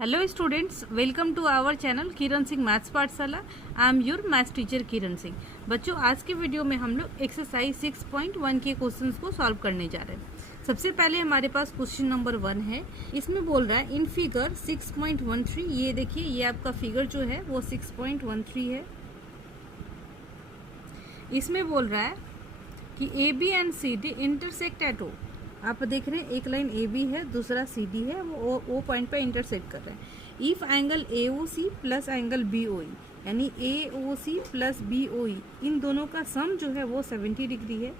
Hello students, welcome to our channel Kiran Singh maths Pathshala. I am your maths teacher Kiran Singh. बच्चों, आज के video में हम लोग एक्सरसाइज 6.1 के क्वेश्चंस को सॉल्व करने जा रहे हैं। सबसे पहले हमारे पास क्वेश्चन नंबर 1 है। इसमें बोल रहा है इन फिगर 6.13, ये देखिए, ये आपका फिगर जो है वो 6.13 है। इसमें बोल रहा है कि A B and C D intersect at O. आप देख रहे हैं एक लाइन ए बी है, दूसरा सी डी है, वो ओ पॉइंट पे इंटरसेक्ट कर रहे हैं। If angle A O C plus angle B O E, यानी A O C plus B O ई, इन दोनों का सम जो है वो 70 डिग्री है।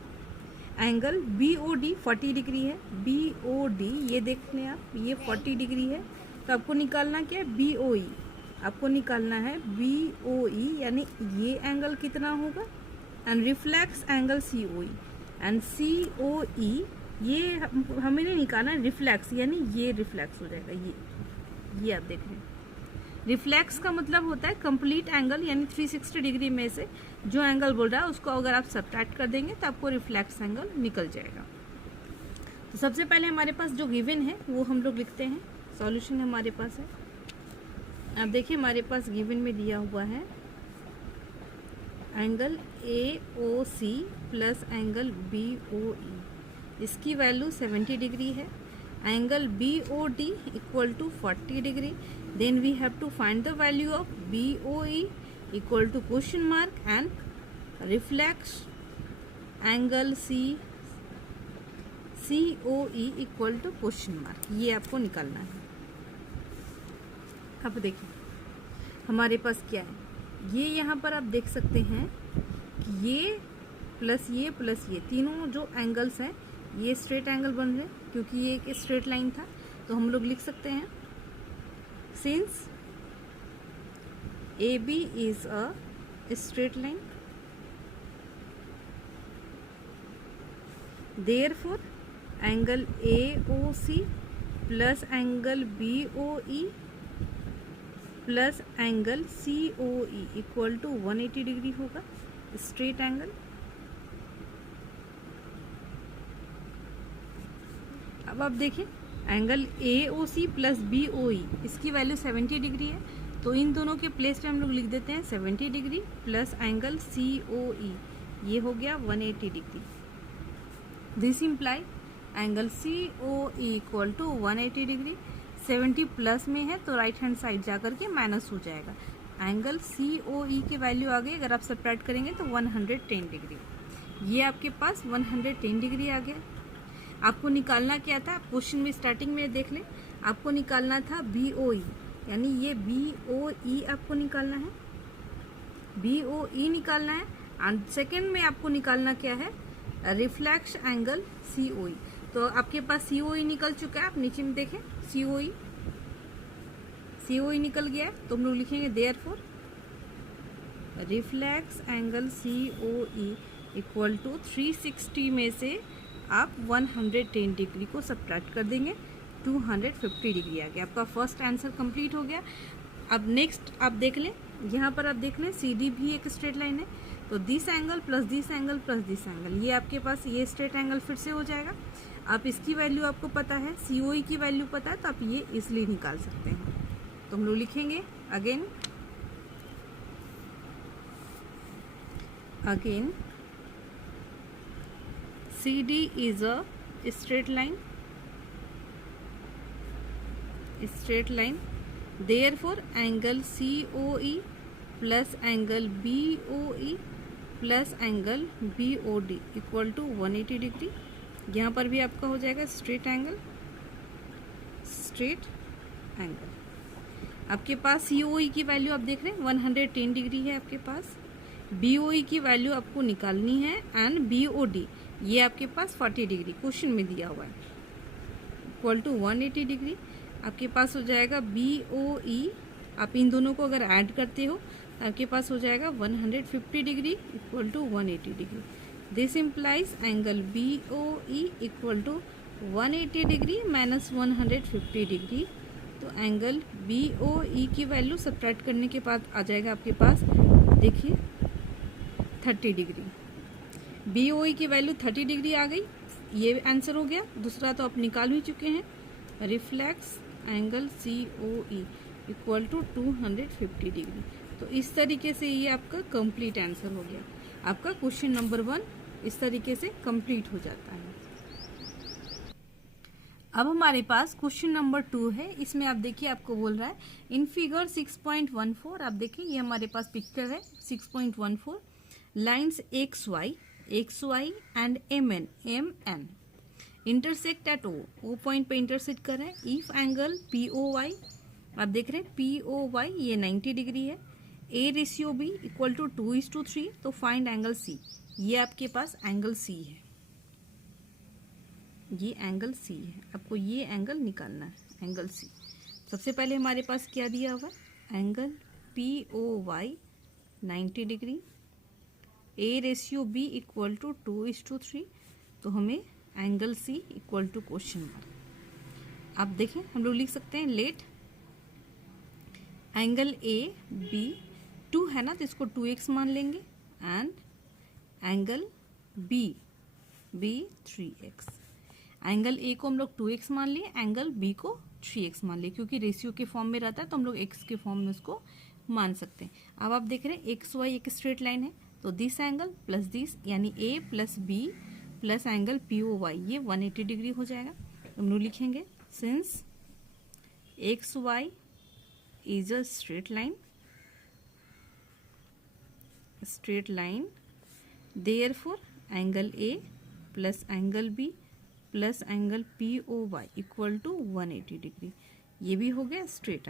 Angle B O D 40 degree है। बी ओ डी ये देख लें आप, ये 40 डिग्री है। तो आपको निकालना क्या है? बी ओ ई। आपको निकालना है बी ओ ई, यानी ये एंगल कितना होगा, and reflex angle C O E. And C O E ये हमें नहीं निकालना है, रिफ्लेक्स यानी ये रिफ्लेक्स हो जाएगा। ये आप देख रहे हैं, रिफ्लेक्स का मतलब होता है कंप्लीट एंगल, यानी 360 डिग्री में से जो एंगल बोल रहा है उसको अगर आप सब्ट्रैक्ट कर देंगे तो आपको रिफ्लेक्स एंगल निकल जाएगा। तो सबसे पहले हमारे पास जो गिवन है वो हम लोग लिखते हैं। सॉल्यूशन हमारे पास है, आप देखिए हमारे पास गिवन में दिया हुआ है angle A O C plus angle B O E, इसकी वैल्यू 70 डिग्री है। Angle B O D equal to 40 degree. Then we have to find the value of B O E equal to question mark and reflex angle C O E equal to question mark. ये आपको निकालना है। अब देखिए हमारे पास क्या है, ये यहाँ पर आप देख सकते हैं कि ये प्लस ये तीनों जो एंगल्स हैं ये स्ट्रेट एंगल बन रहे हैं, क्योंकि ये एक स्ट्रेट लाइन था। तो हम लोग लिख सकते हैं since A B is a straight line, therefore angle A O C plus angle B O E plus angle C O E equal to 180 degree होगा, स्ट्रेट एंगल। अब आप देखें angle A O C plus B O E, इसकी value 70 degree है। तो इन दोनों के place पे हम लोग लिख देते हैं 70 degree plus angle C O E, ये हो गया 180 degree. This imply angle C O E equal to 180 degree. 70 plus में है तो राइट हैंड साइड जा करके माइनस हो जाएगा। एंगल सी ओ ई की वैल्यू आ गई, अगर आप सब्ट्रैक्ट करेंगे तो 110 डिग्री। ये आपके पास 110 डिग्री आ गया। आपको निकालना क्या था, क्वेश्चन में स्टार्टिंग में देख लें, आपको निकालना था बी ओ ई, यानी ये बी ओ ई आपको निकालना है, बी ओ ई निकालना है। एंड सेकेंड में आपको निकालना क्या है, रिफ्लेक्स एंगल सी ओ ई। तो आपके पास सी ओ ई निकल चुका है, आप नीचे में देखें सी ओ ई निकल गया है। तो हम लोग लिखेंगे therefore reflex angle C O E equal to 360 में से आप 110 डिग्री को सब्ट्रैक्ट कर देंगे, 250 डिग्री आ गया। आपका फर्स्ट आंसर कंप्लीट हो गया। अब नेक्स्ट आप देख लें, यहाँ पर आप देख लें सी डी भी एक स्ट्रेट लाइन है। तो this angle plus this angle plus this angle, ये आपके पास ये स्ट्रेट एंगल फिर से हो जाएगा। आप इसकी वैल्यू आपको पता है, सी ओ ई की वैल्यू पता है, तो आप ये इसलिए निकाल सकते हैं। तो हम लोग लिखेंगे again CD is a straight line, therefore angle COE plus angle BOE plus angle BOD equal to 180 degree. यहाँ पर भी आपका हो जाएगा स्ट्रेट एंगल। आपके पास COE की वैल्यू आप देख रहे हैं 110 डिग्री है आपके पास। BOE की वैल्यू आपको निकालनी है, एंड BOD ये आपके पास 40 डिग्री क्वेश्चन में दिया हुआ है, इक्वल टू 180 डिग्री। आपके पास हो जाएगा BOE, आप इन दोनों को अगर ऐड करते हो तो आपके पास हो जाएगा 150 degree equal to 180 degree. This implies angle BOE equal to 180 degree minus 150 degree. तो एंगल BOE की वैल्यू सब्ट्रैक्ट करने के बाद आ जाएगा आपके पास, देखिए 30 डिग्री। BOE की वैल्यू 30 डिग्री आ गई, ये आंसर हो गया। दूसरा तो आप निकाल ही चुके हैं, reflex angle COE equal to 250 degree. तो इस तरीके से ये आपका कंप्लीट आंसर हो गया। आपका क्वेश्चन नंबर 1 इस तरीके से कंप्लीट हो जाता है। अब हमारे पास क्वेश्चन नंबर 2 है। इसमें आप देखिए आपको बोल रहा है इन फिगर 6.14, आप देखिए ये हमारे पास पिक्चर है 6.14, lines XY and MN intersect at O point पे इंटरसेक्ट कर रहे हैं। इफ एंगल POY, आप देख रहे हैं POY ये 90 डिग्री है। A ratio B equal to 2:3, तो फाइंड एंगल C। ये आपके पास एंगल C है, ये एंगल C है, आपको ये एंगल निकालना है, एंगल C। सबसे पहले हमारे पास क्या दिया हुआ है, angle POY 90 degree, A ratio B equal to 2:3, तो हमें angle C equal to question mark. आप देखें हम लोग लिख सकते हैं लेट एंगल A B 2 है ना, तो इसको 2x मान लेंगे, and angle B 3x। Angle A को हम लोग 2x मान लिए, एंगल B को 3x मान लिए, क्योंकि रेशियो के फॉर्म में रहता है तो हम लोग x के फॉर्म में उसको मान सकते हैं। अब आप देख रहे हैं XY एक स्ट्रेट लाइन है, तो दिस एंगल प्लस दिस यानी A plus B plus angle POY ये 180 डिग्री हो जाएगा। हम लोग लिखेंगे since XY is a straight line therefore angle A plus angle B plus angle POY equal to 180 degree. ये भी हो गया स्ट्रेट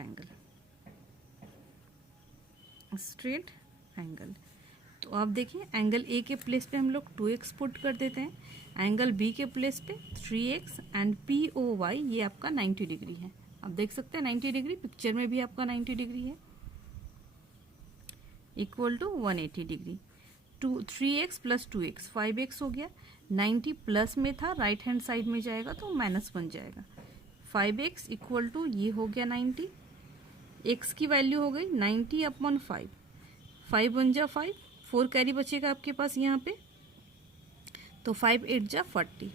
एंगल। तो आप देखिए एंगल A के प्लेस पे हम लोग 2x पुट कर देते हैं, एंगल B के प्लेस पे 3x एंड POY ये आपका 90 डिग्री है। आप देख सकते हैं 90 डिग्री, पिक्चर में भी आपका 90 डिग्री है, equal to 180 degree. 3x plus 2x 5x हो गया। 90 प्लस में था, राइट हैंड साइड में जाएगा तो माइनस बन जाएगा। 5x इक्वल टू ये हो गया 90, x की वैल्यू हो गई 90 अपॉन 5, 5 बन जा 5, 4 कैरी बचेगा आपके पास यहाँ पे, तो 5 8 जा 40,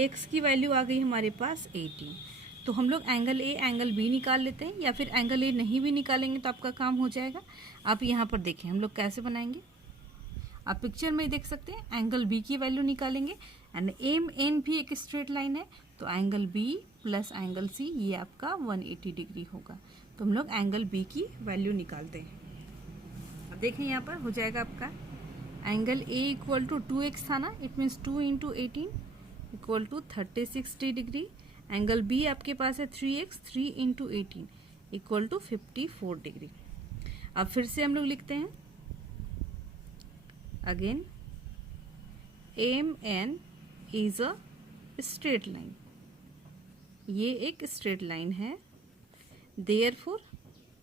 x की वैल्यू आ गई हमारे पास 18। तो हम लोग एंगल A एंगल B निकाल लेते हैं, या फिर एंगल A नहीं भी निकालेंगे तो आपका काम हो जाएगा। आप यहाँ पर देखें हम लोग कैसे बनाएंगे, आप पिक्चर में देख सकते हैं एंगल B की वैल्यू निकालेंगे, एंड MN भी एक स्ट्रेट लाइन है, तो angle B plus angle C ये आपका 180 डिग्री होगा। तो हम लोग एंगल B की वैल्यू निकालते हैं। अब देखें यहाँ पर हो जाएगा आपका angle A equal to 2x था ना, it means 2 into 18 equal to 360 degree. Angle B आपके पास है 3x, 3 into 18 equal to 54 degree. अब फिर से हम लोग लिखते हैं again MN is a straight line, ये एक स्ट्रेट लाइन है, therefore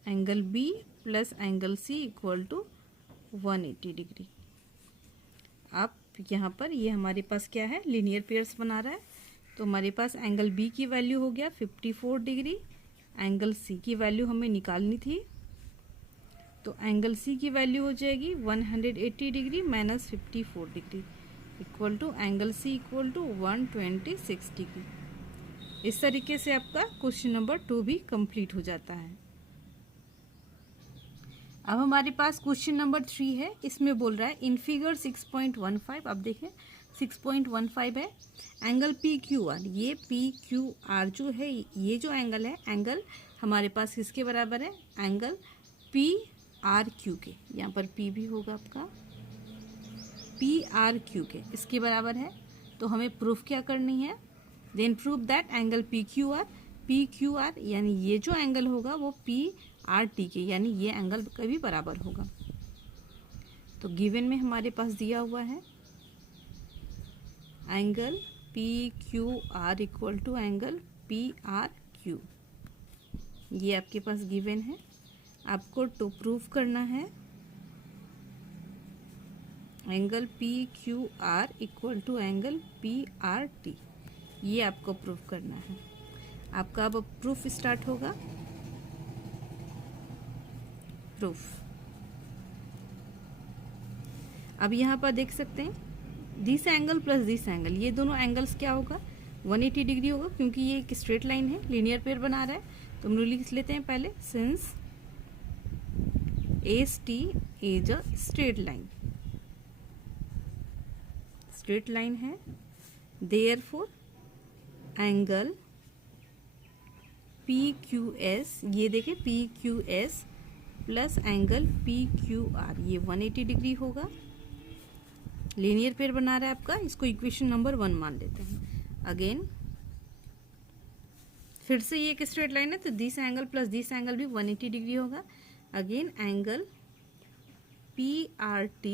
angle B plus angle C equal to 180 degree. अब यहाँ पर ये हमारे पास क्या है, लीनियर पेयर्स बना रहा है, तो हमारे पास एंगल B की वैल्यू हो गया 54 डिग्री, एंगल C की वैल्यू हमें निकालनी थी, तो एंगल C की वैल्यू हो जाएगी 180 degree minus 54 degree equal to angle C equal to 126 degree. इस तरीके से आपका क्वेश्चन नंबर 2 भी कंप्लीट हो जाता है। अब हमारे पास क्वेश्चन नंबर 3 है। इसमें बोल रहा है इन फिगर 6.15, आप देखें 6.15 है, एंगल PQR, ये PQR जो है, ये जो एंगल है, एंगल हमारे पास किसके बराबर है, एंगल PRQ के, यहाँ पर P भी होगा आपका, PRQ के इसके बराबर है। तो हमें प्रूफ क्या करनी है, then proof that angle PQR यानी ये जो एंगल होगा वो PRT के यानी ये एंगल का भी बराबर होगा। तो गिवन में हमारे पास दिया हुआ है angle PQR equal to angle PRQ, ये आपके पास गिवन है। आपको टू प्रूफ करना है angle PQR equal to angle PRT, ये आपको प्रूफ करना है। आपका अब प्रूफ स्टार्ट होगा। प्रूफ अब यहाँ पर देख सकते हैं this angle plus this angle, ये दोनों एंगल्स क्या होगा 180 डिग्री होगा, क्योंकि ये एक स्ट्रेट लाइन है, लीनियर पेयर बना रहा है, तो हम लोग लिख लेते हैं पहले, since AST is a straight line, straight line है, देयरफॉर एंगल PQS, ये देखिए PQS प्लस एंगल PQR ये 180 डिग्री होगा। लीनियर पेयर बना रहा है आपका, इसको इक्वेशन नंबर 1 मान लेते हैं। अगेन फिर से ये एक स्ट्रेट लाइन है, तो this angle plus this angle भी 180 डिग्री होगा। Again angle PRT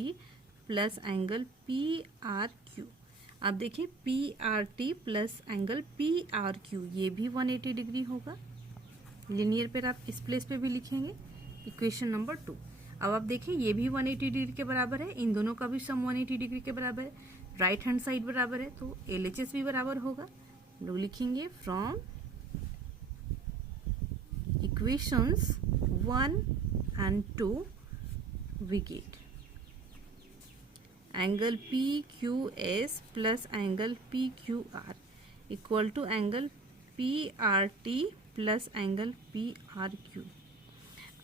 plus angle PRQ, आप देखिए PRT प्लस एंगल PRQ ये भी 180 डिग्री होगा। लीनियर पेयर आप इस प्लेस पे भी लिखेंगे, इक्वेशन नंबर 2। अब आप देखिए ये भी 180 डिग्री के बराबर है, इन दोनों का भी सम 180 डिग्री के बराबर है, राइट हैंड साइड बराबर है, तो LHS भी बराबर होगा। लोग लिखेंगे from equations 1 and 2 we get angle PQS plus angle PQR equal to angle PRT plus angle PRQ।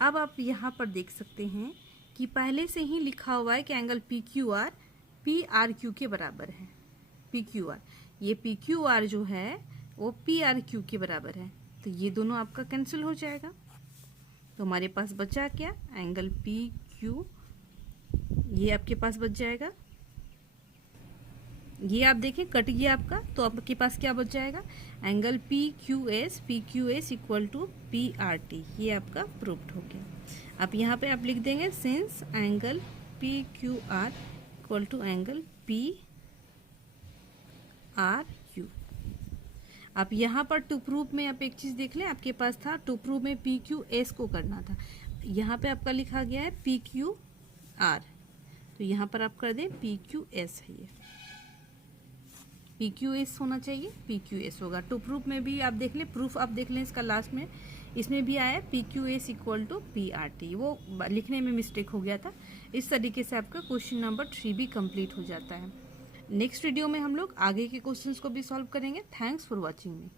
अब आप यहाँ पर देख सकते हैं कि पहले से ही लिखा हुआ है कि एंगल PQR PRQ के बराबर है। PQR, ये PQR जो है वो PRQ के बराबर है, तो ये दोनों आपका कैंसिल हो जाएगा। तो हमारे पास बचा क्या, एंगल PQ, ये आपके पास बच जाएगा। ये आप देखिए कट गया आपका, तो आपके पास क्या बच जाएगा, angle PQS equal to PRT, ये आपका प्रूव्ड हो गया। अब यहाँ पे आप लिख देंगे since angle PQR equal to angle PRQ। आप यहाँ पर टू प्रूव में आप एक चीज़ देख लें, आपके पास था टू प्रूव में PQS को करना था, यहाँ पे आपका लिखा गया है PQR, तो यहाँ पर आप कर दें PQS है, ये PQS होना चाहिए, PQS होगा। टू प्रूफ में भी आप देख लें, प्रूफ आप देख लें इसका लास्ट में, इसमें भी आया PQS इक्वल टू PRT, वो लिखने में मिस्टेक हो गया था। इस तरीके से आपका क्वेश्चन नंबर 3 भी कंप्लीट हो जाता है। नेक्स्ट वीडियो में हम लोग आगे के क्वेश्चंस को भी सॉल्व करेंगे। Thanks for watching me.